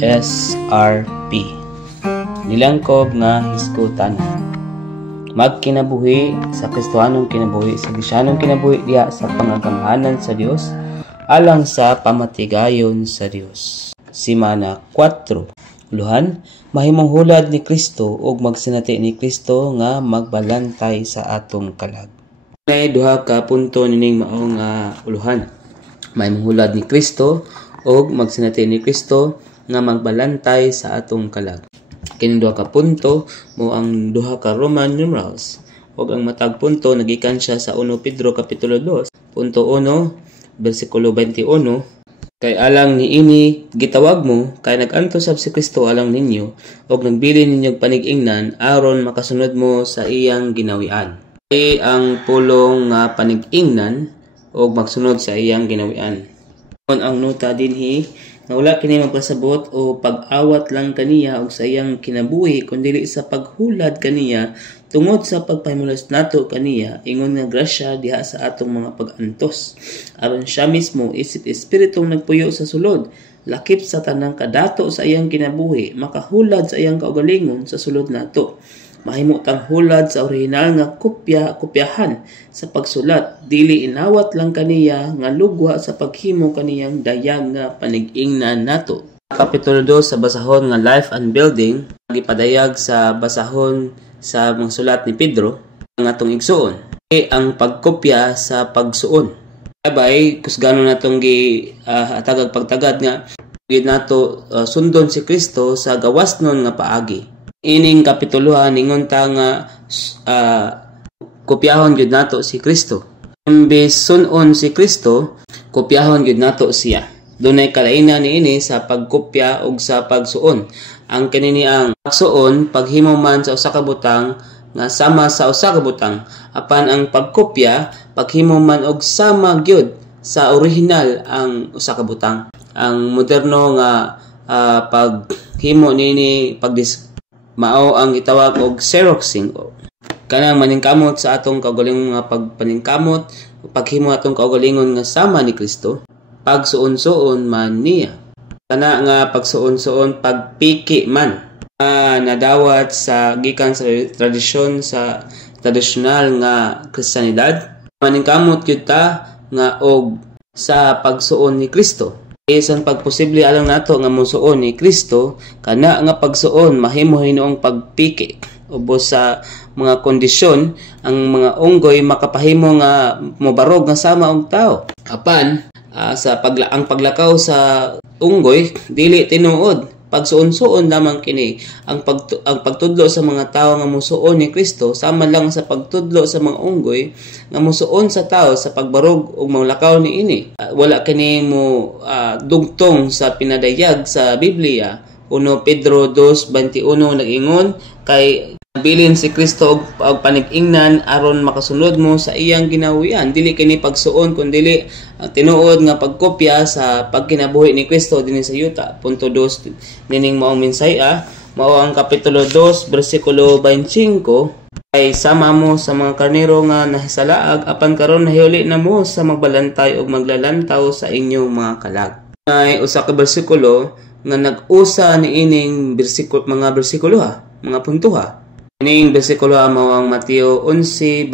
SRP nilangkob nga hisgutan. Magkinabuhi sa Kristohanong kinabuhi, sa Kristiyanong kinabuhi diha sa pangagamhanan sa Dios alang sa pamatigayon sa Dios. Simana 4. Luhan, mahimong hulad ni Kristo ug magsinati ni Kristo nga magbalantay sa atong kalag. Nay duha ka punto nining mao nga uluhan. Mahimong hulad ni Kristo ug magsinati ni Kristo nga magbalantay sa atong kalag. Kining duha ka punto mo ang duha ka Roman numerals ug ang matag punto nagikan siya sa 1 Pedro kapitulo 2 punto 1 bersikulo 21. Kay alang niini gitawag mo kay nag-antos sab si Kristo alang ninyo ug nagbilin ninyo panig-ingnan aron makasunod mo sa iyang ginawian. Kay ang pulong nga panig-ingnan ug magsunod sa iyang ginawian. Kon ang nota dinhi nga wala kini magpasabot o pag-awat lang kaniya og sa iyang kinabuhi kundi sa paghulad kaniya tungod sa pagpahimulos nato kaniya ingon nga grasya diha sa atong mga pag-antos aron siya mismo isip espiritong nagpuyo sa sulod lakip sa tanang kadato sa iyang kinabuhi makahulad sa iyang kaugalingon sa sulod nato. Mahimo tang hulad sa orihinal nga kopyahan sa pagsulat dili inawat lang kaniya nga lugwa sa paghimo kaniyang dayag nga panig-ingnan nato. Kapitulo 2 sa basahon nga Life and Building gipadayag sa basahon sa mga sulat ni Pedro ang atong igsuon ang pagkopya sa pagsuon. Sabay kusgano natong tagag pagtagad nga gid nato sundon si Kristo sa gawasnon nga paagi. Ining kapituluhan ningon ta nga kopyahon gyud nato si Kristo. Imbes sunon si Kristo, kopyahon gyud nato siya. Dunay kalainan niini sa pagkopya ug sa pagsuon. Ang kanini ang pagsuon paghimo man sa usa ka butang nga sama sa usa ka butang, apan ang pagkopya paghimo man og sama gyud sa orihinal ang usa ka butang. Ang moderno nga paghimo nini mao ang gitawag og xeroxing. Kanang maningkamot sa atong kaugalingon nga pagpaningkamot, paghimo atong kaugalingon nga sama ni Kristo, pagsuon-suon man niya. Kana nga pagsuon-suon pagpiki man nadawat sa gikan sa tradisyon sa tradisyonal nga Kristiyanidad. Maningkamot gyud ta nga og sa pagsuon ni Kristo. Isang pagposible alang nato nga musuon ni Kristo kana nga pagsuon mahimo hinuong pagpiki ubos sa mga kondisyon ang mga unggoy makapahimo nga mobarog nga sama og tao. Apan ang paglakaw sa unggoy dili tinuod pagsuon-suon lamang kini ang pagtudlo sa mga tao nga musuon ni Kristo sama lang sa pagtudlo sa mga unggoy nga musuon sa tao sa pagbarog ug maulakaw niini. Wala kini mo dugtong sa pinadayag sa Biblia. 1 Pedro 2:21 nag-ingon kay bilin si Kristo og panig-ingnan aron makasunod mo sa iyang ginawian. Dili kini pagsuon kundi tinuod nga pagkopya sa pagkinabuhi ni Kristo dinhi sa yuta. Punto 2 nining maong mensaya mao ang kapitulo 2 bersikulo 25 ay sama mo sa mga karnero nga nahisalaag apan karon nahiuli na mo sa magbalantay ug maglalantaw sa inyong mga kalag. May usa ka bersikulo nga nag-usa niining mga bersikulo mga punto Ining bersikulo mao ang Mateo 11:29.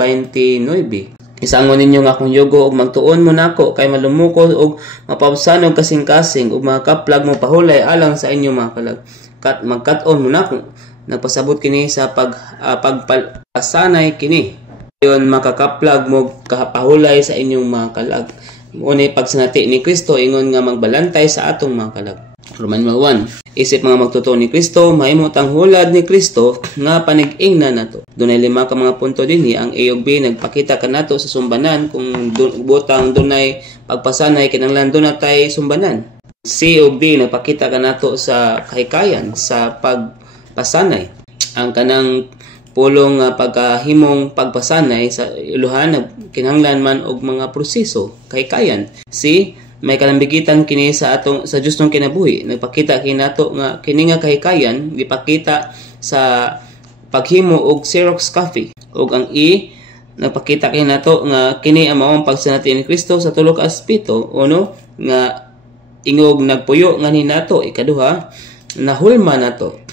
Isangon ninyo nga akong yugo ug magtuon mo nako kay malumukod ug mapabsanog kasing-kasing ug makaplag mo pahulay alang sa inyong mga kalag. Magkat-on mo nako. Nagpasabot kini sa pagpasanay kini. Yon makakaplag mo pahulay sa inyong mga kalag. Unay pagsinati ni Kristo ingon nga magbalantay sa atong mga kalag. Roman 1. Isip mga magtuto ni Kristo, mahimo tang hulad ni Kristo nga panig-ingnan nato. Dunay 5 ka mga punto dinhi ang A ug B nagpakita kanato sa sumbanan kung butang dunay pagpasanay kinahanglan dunay sumbanan. C ug D nagpakita kanato sa kahikayan sa pagpasanay. Ang kanang pulong pagkahimong pagpasanay sa iluhan kinahanglan man og mga proseso kahikayan. C may kalambigitan kini sa Dios nung kinabuhi. Nagpakita kinato nga kini nga kahikayan gipakita sa paghimo og Xerox copy. Ug ang E nagpakita kinato nga kini ang maong pagsinati ni Kristo sa tulo ka aspeto. Uno nga ingog nagpuyo nga ni nato. Ikaduha, nahulma nato.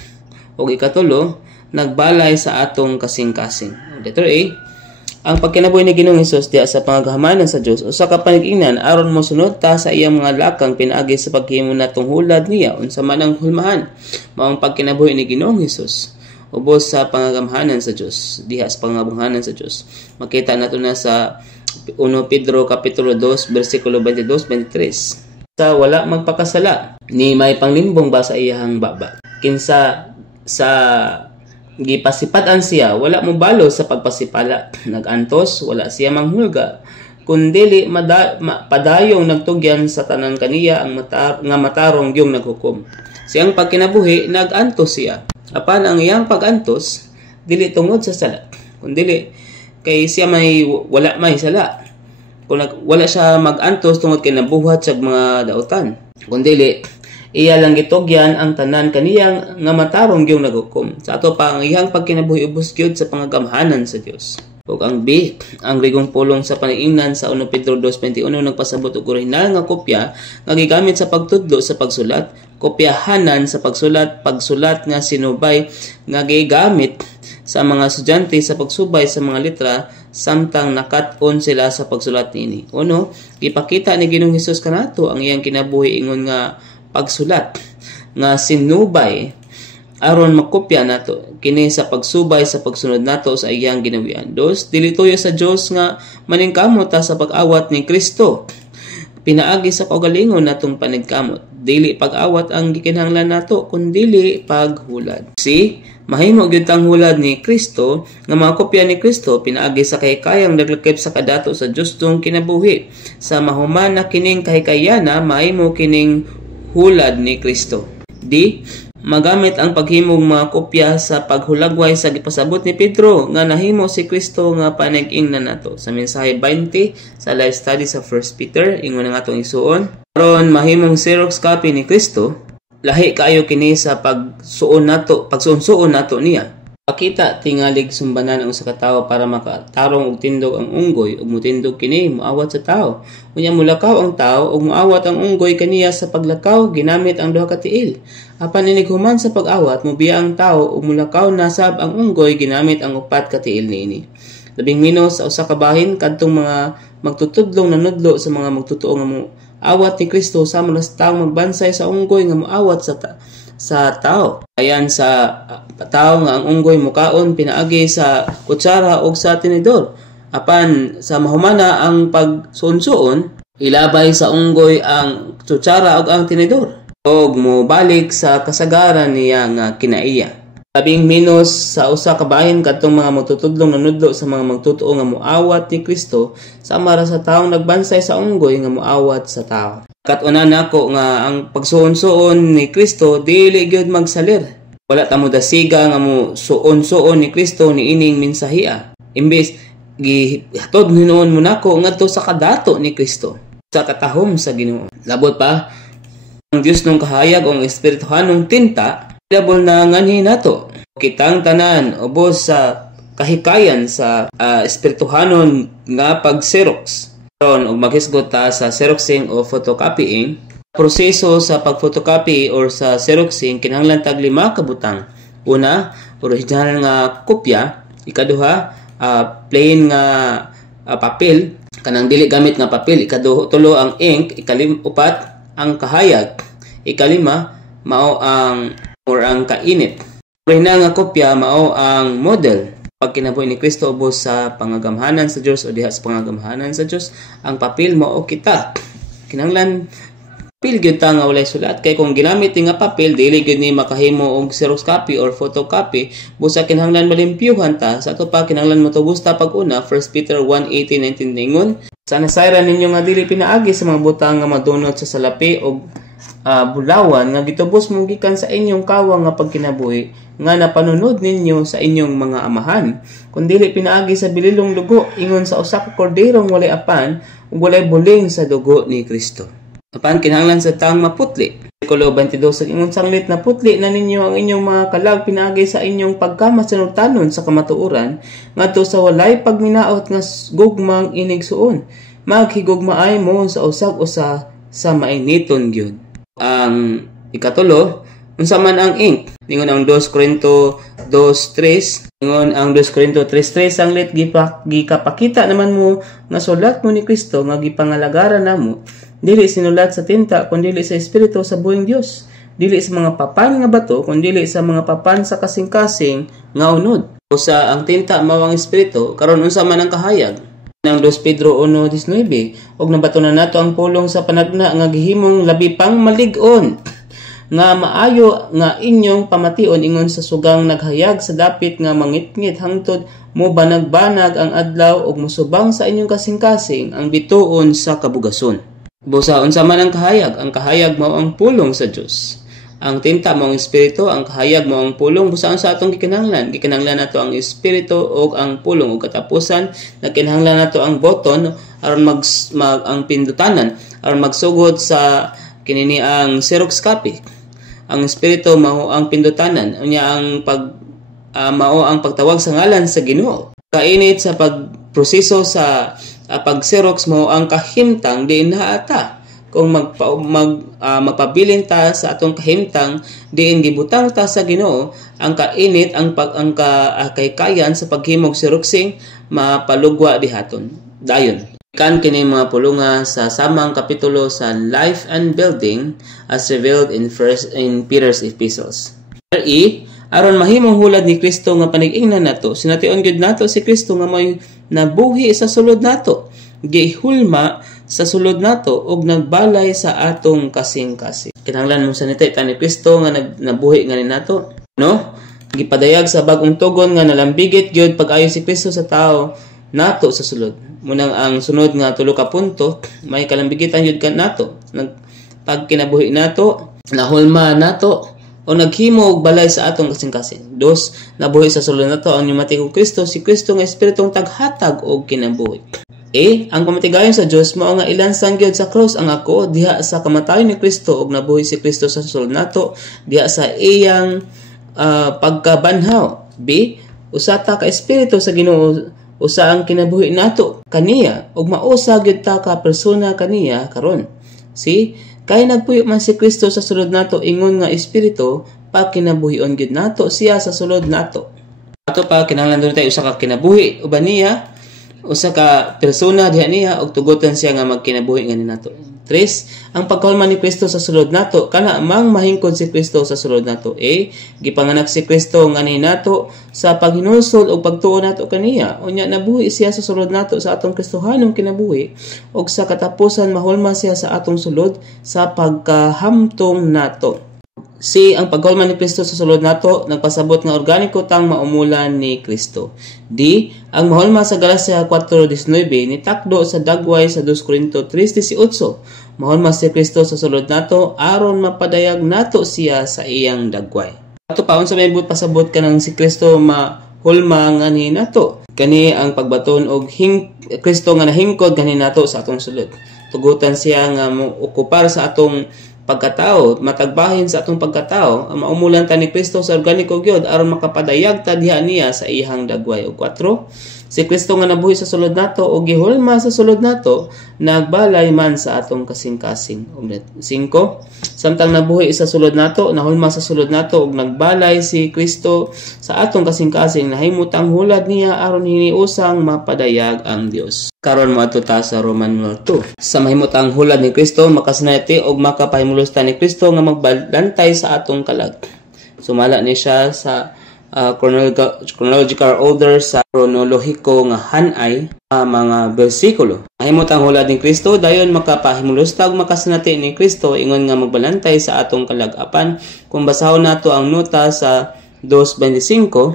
O ikatulo, nagbalay sa atong kasing-kasing. Letter A, ang pagkinabuhi ni Ginoong Hesus diha sa pangagahamanan sa Dios usa ka panag-ingnan aron mosunod ta sa iyang mga lakang pinaagi sa paghimo natong hulad niya unsa man ang hulmahan. Mao ang pagkinabuhi ni Ginoong Hesus ubos sa pangagahamanan sa Dios diha sa pangagahamanan sa Dios. Makita nato na sa 1 Pedro kapitulo 2 bersikulo 22-23. Sa wala magpakasala ni may panglimbong ba sa iyang baba. Kinsa sa gipasipatan siya, wala mo balo sa pagpasipala. Nagantos, wala siya manghulga. Kundili padayong nagtugyan sa tanan kaniya ang nga matarong yung naghukom. Siyang pagkinabuhi, nagantos siya. Apan ang iyang pagantos, dili tungod sa sala. Kundili, kay siya wala may sala. Kung wala siya magantos tungod kay nabuhat sa mga dautan. Kundili, iya lang gitugyan ang tanan kaniyang nga matarong yung naghukom. Sa ato pa ang iyang pagkinabuhi ubos gyud sa pangagamhanan sa Dios. Ug ang B, ang rigong pulong sa paniingnan sa 1 Pedro 2:21 nagpasabot og orihinal nga kopya nga gigamit sa pagtudlo sa pagsulat, kopyahanan sa pagsulat nga sinubay nga gigamit sa mga estudyante sa pagsubay sa mga letra samtang nakat-on sila sa pagsulat niini. Uno, gipakita ni Ginoong Hesus kanato ang iyang kinabuhi ingon nga pagsulat nga sinubay aron makopya nato kini sa pagsubay sa pagsunod nato sa iyang ginawian. Dos, dili tuyo sa Dios nga maningkamot ta sa pag-awat ni Kristo. Pinaagi sa kaugalingon natong paningkamot. Dili pag-awat ang gikinahanglan nato kundi paghulad. Si mahimo gyud tang hulad ni Kristo nga makopya ni Kristo pinaagi sa kahikayang naglakip sa kadato sa Dios tong kinabuhi. Sa mahuman na kining kahikayana mahimo kining hulad ni Kristo. D, magamit ang paghimong mga kopya sa paghulagway sa gipasabot ni Pedro nga nahimo si Kristo nga panag-ingnan nato. Sa mensahe 20 sa live study sa 1 Peter, ingon nga atong isuon. Aron mahimong Xerox copy ni Kristo, lahi kaayo kini sa pagsuon nato niya. Pakita tingalig sumbanan ang usa ka tawo para makatarong og tindog ang unggoy ug mutindog kini moawat sa tawo. Unya mulakaw ang tawo ug moawat ang unggoy kaniya sa paglakaw ginamit ang duha ka tiil. Apan inighuman sa pag-awat mobiya ang tawo ug mulakaw nasab ang unggoy ginamit ang upat ka tiil niini. Labing minos sa usa ka bahin kadtong mga magtutudlong nanudlo sa mga magtotoo nga moawat ni Kristo sama na sa tawo magbansay sa unggoy nga moawat sa tao. Ayan sa tao nga ang unggoy mukaon pinaagi sa kutsara o sa tinidor. Apan sa mahumana ang pagsuon-suon, ilabay sa unggoy ang kutsara o ang tinidor. O mubalik sa kasagaran niya nga kinaiya. Labing minos sa usa ka bahin kadtong mga magtutudlong nanudlo sa mga magtotoo nga muawat ni Kristo sama ra sa taong nagbansay sa unggoy nga muawat sa tao. Katuna nako nga ang pagsuon-suon ni Kristo dili gyud magsalir. Wala ta mo dasiga nga mo suon-suon ni Kristo niining mensahia. Imbes gihatod hinuon mo nako ngadto sa kadato ni Kristo, sa katahom sa Ginoo. Labot pa ang Dios nung kahayag o espirituhanong tinta double na nganhi nato. Kitang tanan ubos sa kahikayan sa espirituhanon nga pag-xerox. Ron og maghisgot ta sa xeroxing o photocopying. Proseso sa pag-photocopy or sa xeroxing kinahanglan tag 5 ka butang. Una, original nga kopya. Ikaduha, plain nga papel kanang dili gamit nga papel. Ikadulo ang ink. Upat ang kahayag. Ikalima mao ang kainit. Original nga kopya mao ang model. Pag kinabuhi ni Kristo ubos sa pangagamhanan sa Dios o diha sa pangagamhanan sa Dios, ang papel mao kita. Kinahanglan papel gyud ta nga walay sulat kay kung ginamit nga papel dili gyud ni makahimo og xerox copy or photocopy busa kinahanglan malimpyuhan ta. Sa ato pa kinahanglan motubos ta pag-una 1 Peter 1:18-19 ningon sa nasayran ninyo nga dili pinaagi sa mga butang nga madunot sa salapi og bulawan nga gitubos mo gikan sa inyong kawang nga pagkinabuhi nga napanunod ninyo sa inyong mga amahan kun dili pinaagi sa bililong dugo ingon sa usa ka korderong walay apan ug walay buling sa dugo ni Kristo. Apan kinahanglan sa taong maputli. Versikulo 22 ingon sanglit na putli na ninyo ang inyong mga kalag pinaagi sa inyong pagkamasanutanon sa kamatuoran ngadto sa walay pagminaot nga gugmang inigsuon maghigugmaay mo sa usag-usa sa mainiton gyud. Ang ikatulo, unsa man ang ink? Ingon ang 2 Corinto 2:3, ingon ang 2 Corinto 3:3, sanglit gikapakita naman mo nga sulat mo ni Kristo nga gipangalagaran namo, dili sinulat sa tinta kundi sa espiritu sa buhing Dios, dili sa mga papan nga bato kundi sa mga papan sa kasing-kasing nga unod. Usa ang tinta mao ang espiritu, karon unsa man ang kahayag? Ang 2 Pedro 1:19, og nabatunan nato ang pulong sa panagna nga gihimong labi pang malig-on nga maayo nga inyong pamation ingon sa sugang naghayag sa dapit nga mangitngit hangtod mo banag-banag ang adlaw og musubang sa inyong kasing-kasing ang bituon sa kabugason. Busa unsa man ang kahayag? Ang kahayag mao ang pulong sa Dios. Ang tinta mao ang espiritu, ang kahayag mao ang pulong. Busa sa atong gikinahanglan nato ang espiritu ug ang pulong, ug katapusan nagkinahanglan nato ang button aron ang pindutanan aron magsugod sa kinini ang Xerox copy. Ang espiritu mao ang pindutanan, unya ang mao ang pagtawag sa ngalan sa Ginoo. Kainit sa pagproseso sa pag-Xerox mo ang kahimtang diin naata. Kung magpabilin ta sa atong kahimtang diin gibutang ta sa Ginoo, ang kainit ang kaykayan sa paghimog Xeroxing mapalugwa dihaton. Dayon kan kini mga pulunga sa samang kapitulo sa Life and Building as revealed in Peter's epistles. Aron mahimong hulad ni Kristo nga panig-ingnan nato, sination gyud nato si Kristo nga may nabuhi sa sulod nato, gihulma sa sulod nato ug nagbalay sa atong kasing-kasing. Kinahanglan mo sanitay ta ni Kristo nga nabuhi nga ni nato, no? Gipadayag sa bag-ong tugon nga nalambigit gyud pag-ayo si Kristo sa tao nato sa sulod. Munang ang sunod nga tulo ka punto, may kalambigitan yun ka nato. Pag kinabuhi nato, nahulma nato, o naghimo og balay sa atong kasing-kasing. 2, nabuhi sa sulod nato ang nyumatikong Kristo, si Kristo nga espiritong taghatag og kinabuhi. Ang pamatigayon sa Dios mao nga ilansang gyud sa cross ang ako diha sa kamatayon ni Kristo og nabuhi si Kristo sa sulod nato diha sa iyang pagkabanhaw. B, usa ta ka espiritu sa Ginoo, usa ang kinabuhi nato kaniya ug mausa gyud ta ka persona kaniya karon. Si kay nagpuyo man si Kristo sa sulod nato ingon nga espiritu, pa kinabuhion gyud nato siya sa sulod nato. Ato pa kinahanglan tayo usa ka kinabuhi uban niya, usa ka persona diha niya ug tugotan siya nga magkinabuhi nga nato. 3, ang pagkahulma ni Kristo sa sulod nato kana mang mahingkod si Kristo sa sulod nato. Gipanganak si Kristo nga ni nato sa paghinusol ug pagtuo nato kaniya, unya nabuhi siya sa sulod nato sa atong Kristohanong kinabuhi ug sa katapusan mahulma siya sa atong sulod sa pagkahamtong nato. Ang paghulma ni Kristo sa sulod nato nagpasabot nga organiko tang maumulan ni Kristo. D, ang mahulma sa Galacia 4:19 nitakdo sa dagway sa 2 Corinto 3:18. Mahulma si Kristo sa sulod nato aron mapadayag nato siya sa iyang dagway. Ato pa unsa may pasabot kanang si Kristo mahulma nga ni nato. Kani ang pagbaton og Kristo nga nahingkod gani nato sa atong sulod. Tugutan siya nga okupar sa atong pagkatao, matagbahin sa atong pagkatao, ang maumulan ta ni Kristo sa organiko gyud aron makapadayag ta diha niya sa iyang dagway. Ug 4, si Kristo nga nabuhi sa sulod nato o gihulma sa sulod nato, nagbalay man sa atong kasing-kasing. Ug 5, samtang nabuhi sa sulod nato, nahulma sa sulod nato ug nagbalay si Kristo sa atong kasing-kasing, nahimutang hulad niya aron hiniusang mapadayag ang Dios. Karon mo ato ta sa Roman 2. Sa mahimutang hulad ni Kristo, makasinati og makapahimulos ta ni Kristo nga magbantay sa atong kalag. Sumala ni siya sa chronological order sa kronolohiko nga hanay mga bersikulo. Mahimutang hulad ni Kristo, dayon makapahimulos ta og makasinati ni Kristo ingon nga magbalantay sa atong kalag. Apan kung basahon nato ang nota sa 2:25,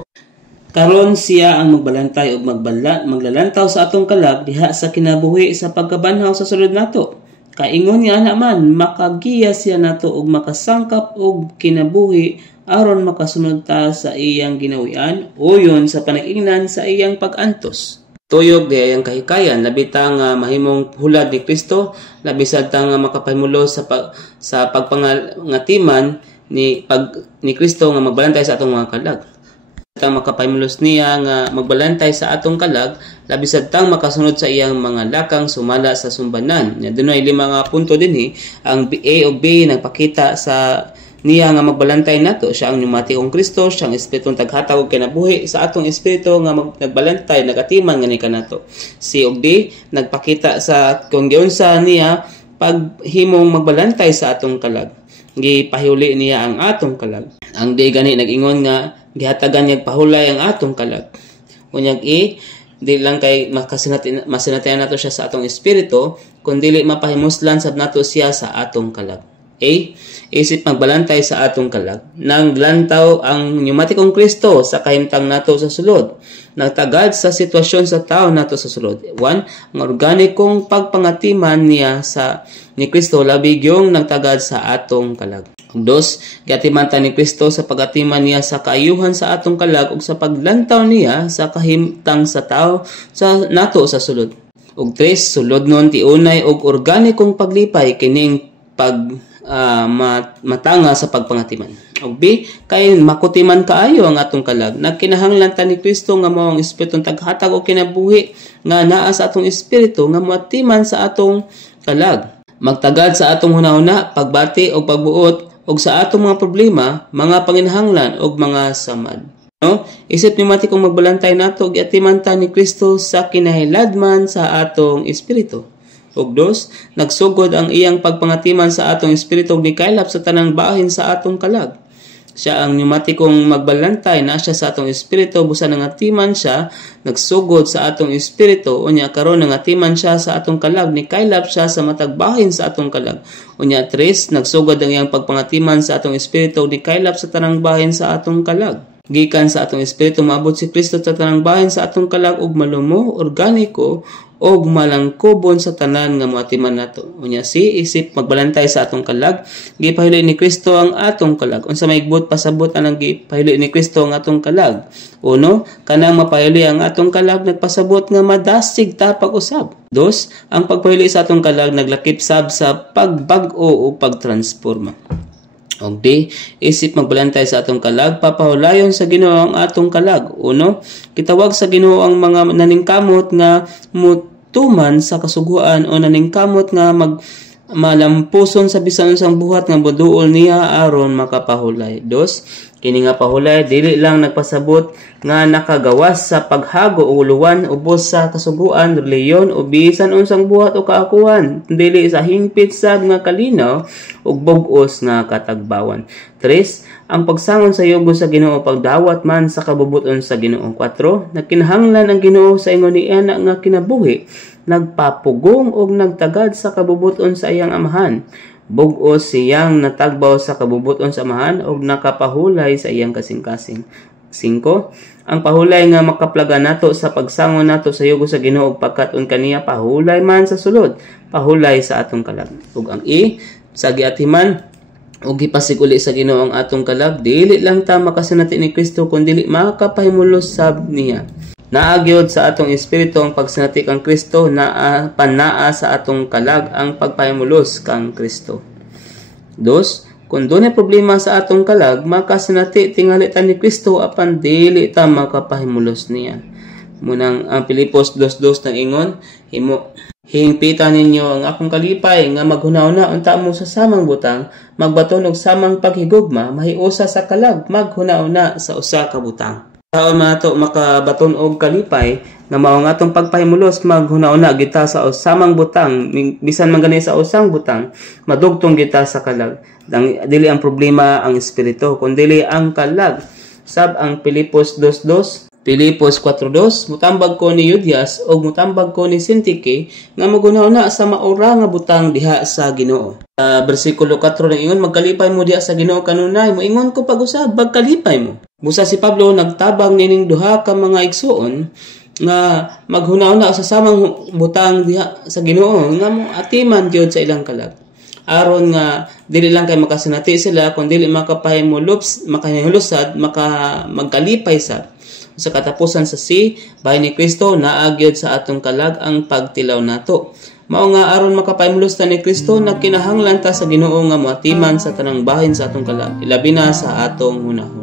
karon siya ang magbalantay ug maglalantaw sa atong kalag diha sa kinabuhi sa pagkabanhaw sa sulod nato. Kaingon niya naman makagiya siya nato ug makasangkap og kinabuhi aron makasunod ta sa iyang ginawian uyon sa panag-ingnan sa iyang pag-antos. Tuyog diha iyang kahikayan, labi ta nga mahimong hulad ni Kristo, labi sad ta nga makapahimulo sa pagpangatiman ni Kristo nga magbalantay sa atong mga kalag. tang makapahimulos niya nga magbalantay sa atong kalag, labi sad tang makasunod sa iyang mga lakang sumala sa sumbanan. Dunay 5 nga punto dinhi. Ang A o B nagpakita sa niya nga magbalantay nato. Siya ang pneumatikong Kristo, siya ang espiritong taghatag og kinabuhi sa atong espiritu nga nagbalantay, nagatiman ngani kanato. C o D nagpakita sa kung giunsa niya paghimong magbalantay sa atong kalag. Gipahiuli niya ang atong kalag. Ang D gani nag-ingon nga gihatagan niya pahulay ang atong kalag. Unyag E, di lang kay masinatayan nato siya sa atong espiritu, kundi mapahimuslan sab nato siya sa atong kalag. A, isip magbalantay sa atong kalag. Nang lantaw ang pneumatikong Kristo sa kahimtang nato sa sulod. Nagtagad sa sitwasyon sa tao nato sa sulod. 1, ang organikong pagpangatiman niya ni Kristo labig yung nagtagad sa atong kalag. 2, giatiman ta ni Kristo sa pagatiman niya sa kaayuhan sa atong kalag ug sa paglantaw niya sa kahimtang sa tao sa nato sa sulod. Ug 3, sulod nun tiunay og organikong paglipay kining matanga sa pagpangatiman. Og B, kay makutiman kaayo ang atong kalag. Nagkinahanglan ta ni Kristo nga mao ang espiritong taghatag og kinabuhi nga naa sa atong espiritu nga moatiman sa atong kalag. Magtagad sa atong hunahuna, pagbati o pagbuot og sa atong mga problema, mga panginahanglan og mga samad. No? Isip pneumatikong magbalantay nato og giatiman ta ni Kristo sa kinahiladman sa atong espiritu. Og 2, nagsugod ang iyang pagpangatiman sa atong espiritu og nikaylap sa tanang bahin sa atong kalag. Siya ang pneumatikong magbalantay na siya sa atong espiritu, busa nangatiman siya, nagsugod sa atong espiritu, unya karon nangatiman siya sa atong kalag, nikaylap siya sa matag bahin sa atong kalag. Unya 3, nagsugod ang iyang pagpangatiman sa atong espiritu og nikaylap sa tanang bahin sa atong kalag. Gikan sa atong espiritu maabot si Kristo sa tanang bahin sa atong kalag ug malumo, organiko og malangkobon sa tanan nga moatiman nato. Unya si isip magbalantay sa atong kalag, gipahiuli ni Kristo ang atong kalag. Unsa may igbot pasabot anang gipahiuli ni Kristo ang atong kalag? 1, kanang mapahiuli ang atong kalag nagpasabot nga madasig ta pag-usab. 2, ang pagpahiuli sa atong kalag naglakip sab sa pagbag-o o pagtransforma. Og D, isip magbalantay sa atong kalag, papahulayon sa Ginoo ang atong kalag. 1, kitawag sa Ginoo ang mga naningkamot nga mutuman sa kasuguan o naningkamot nga malampuson sa bisan unsang buhat nga moduol niya aron makapahulay. 2, kini nga pahulay dili lang nagpasabot nga nakagawas sa paghago o uluwan ubos sa kasuguan, reliyon o bisan unsang buhat o kaakuhan, dili sa hingpit sad nga kalinaw ug bug-os nga katagbawan. 3, ang pagsangon sa yugo sa Ginoo pagdawat man sa kabubuton sa Ginoo. 4, nagkinahanglan ang Ginoo sa ingon niana nga kinabuhi, nagpapugong og nagtagad sa kabubuton sa iyang amahan. Bug-os siyang natagbaw sa kabubuton sa amahan og nakapahulay sa iyang kasing-kasing. 5, ang pahulay nga makaplaga nato sa pagsangon nato sa yugo sa Ginoo pagkat-on kaniya pahulay man sa sulod, pahulay sa atong kalag. Ug ang E, sa giatiman ug gipasiguli sa Ginoo ang atong kalag, dili lang ta makasinati ni Kristo kundi makapahimulos sab niya. Naagyod sa atong espiritu ang pagsinati kang Kristo, panaa sa atong kalag ang pagpahimulos kang Kristo. 2, kung doon ay problema sa atong kalag, makasinati tingali ta ni Kristo apan dili ta makapahimulos niya. Munang ang Pilipos 2:2 nang ingon, hingpitan ninyo ang akong kalipay nga maghuna-una unta mo sa samang butang, magbaton og samang paghigugma, mahiusa sa kalag, maghuna-una sa usa ka butang. Taon mato makabaton og kalipay nga mao nga atong pagpahimulos maghuna-una kita sa usamang butang, bisan man gani sa usang butang madugtong kita sa kalag. Dili ang problema ang espiritu kundi ang kalag. Sab ang Pilipos 2:2, Pilipos 4:2, mutambag ko ni Judias o mutambag ko ni Sintike nga maghuna-una sa maura nga butang diha sa Ginoo. Bersikulo 4 nang ingon, magkalipay mo diha sa Ginoo kanunay, moingon ko pag-usab pagkalipay mo. Busa si Pablo nagtabang nining duha ka mga igsuon nga maghuna-una sa samang butang diha sa Ginoo nga mo atiman gyud sa ilang kalag. Aron nga dili lang kay makasinati sila kundi makahilusad, magkalipay sa katapusan sa bahin ni Kristo naagyod sa atong kalag ang pagtilaw nato. Mao nga aron makapahimulos ta ni Kristo nagkinahanglan ta sa Ginoo nga moatiman sa tanang bahin sa atong kalag, ilabi na sa atong hunahuna.